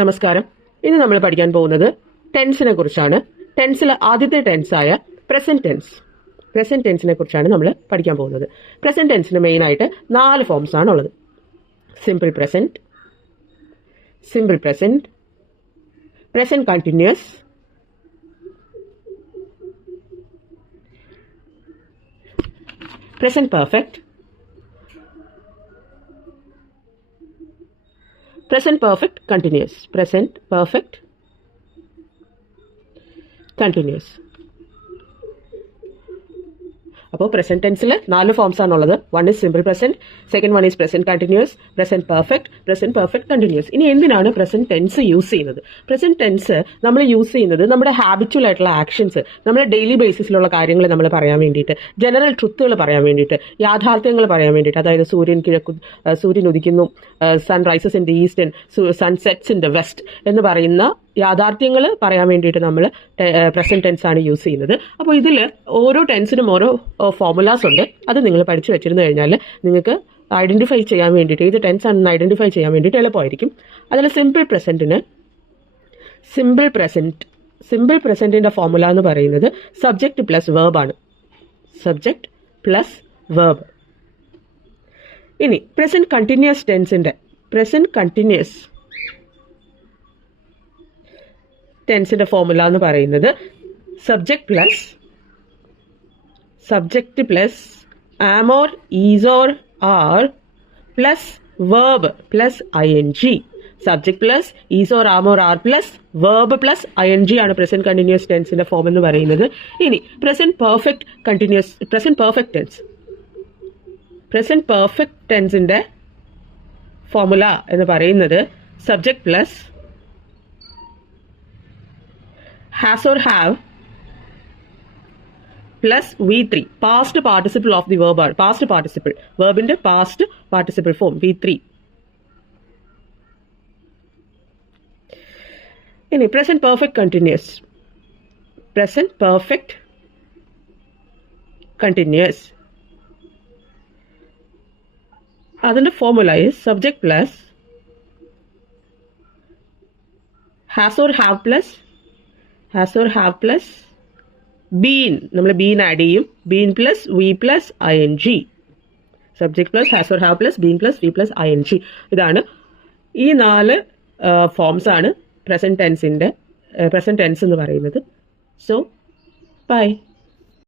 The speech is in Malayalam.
നമസ്കാരം. ഇന്ന് നമ്മൾ പഠിക്കാൻ പോകുന്നത് ടെൻസിനെ കുറിച്ചാണ്. ടെൻസിലെ ആദ്യത്തെ ടെൻസായ പ്രസന്റ് ടെൻസ്. പ്രസന്റ് ടെൻസിനെ കുറിച്ചാണ് നമ്മൾ പഠിക്കാൻ പോകുന്നത്. പ്രസന്റ് ടെൻസിന് മെയിൻ ആയിട്ട് 4 ഫോംസ് ആണ് ഉള്ളത്. Simple present, simple present, present continuous, present perfect, present perfect continuous, present perfect continuous. അപ്പോൾ പ്രസന്റ് ടെൻസിൽ 4 ഫോംസ് ആണുള്ളത്. 1 is simple present, second 1 is present continuous, present perfect continuous. ഇനി എന്തിനാണ് പ്രസന്റ് ടെൻസ് യൂസ് ചെയ്യുന്നത്? പ്രസന്റ് ടെൻസ് നമ്മൾ യൂസ് ചെയ്യുന്നത് നമ്മുടെ ഹാബിച്വൽ ആയിട്ടുള്ള ആക്ഷൻസ്, നമ്മുടെ ഡെയിലി ബേസിസിലുള്ള കാര്യങ്ങൾ നമ്മൾ പറയാൻ വേണ്ടിയിട്ട്, ജനറൽ ട്രുത്തുകൾ പറയാൻ വേണ്ടിയിട്ട്, യാഥാർത്ഥ്യങ്ങൾ പറയാൻ വേണ്ടിയിട്ട്, അതായത് സൂര്യൻ ഉദിക്കുന്നു, sun rises in the east and sun sets in the west എന്ന് പറയുന്ന യാഥാർത്ഥ്യങ്ങൾ പറയാൻ വേണ്ടിയിട്ട് നമ്മൾ പ്രസന്റ് ടെൻസ് ആണ് യൂസ് ചെയ്യുന്നത്. അപ്പോൾ ഇതിൽ ഓരോ ടെൻസിനും ഓരോ ഫോർമുലാസ് ഉണ്ട്. അത് നിങ്ങൾ പഠിച്ചു വെച്ചിരുന്നു കഴിഞ്ഞാൽ നിങ്ങൾക്ക് ഐഡന്റിഫൈ ചെയ്യാൻ വേണ്ടിയിട്ട്, ഏത് ടെൻസ് ആണെന്ന് ഐഡന്റിഫൈ ചെയ്യാൻ വേണ്ടിയിട്ട് എളുപ്പമായിരിക്കും. അതിൽ സിമ്പിൾ പ്രസന്റിന്റെ ഫോർമുല എന്ന് പറയുന്നത് സബ്ജക്റ്റ് പ്ലസ് വേർബ് ആണ്. Subject plus verb. ഇനി പ്രസന്റ് കണ്ടിന്യൂസ് ടെൻസിന്റെ ഫോർമുല എന്ന് പറയുന്നത് subject plus am or is or are plus verb plus ing. Subject plus is or am or are plus verb plus ing ആണ് പ്രസന്റ് കണ്ടിന്യൂസ് ടെൻസിന്റെ ഫോം എന്ന് പറയുന്നത്. ഇനി പ്രസന്റ് പെർഫെക്റ്റ് ടെൻസിന്റെ ഫോർമുല എന്ന് പറയുന്നത് subject plus has or have plus V3, past participle of the verb ആണ്. past participle, verbന്റെ past participle form V3. ഇനി present perfect continuous. അതിന്റെ formula is subject plus has or have plus been, നമ്മൾ ബീൻ ആഡ് ചെയ്യും. Been plus V plus ing. Subject plus has or have plus been plus V plus ing. ഇതാണ് ഈ 4 ഫോംസ് ആണ് പ്രസന്റ് ടെൻസ് എന്ന് പറയുന്നത്. So by.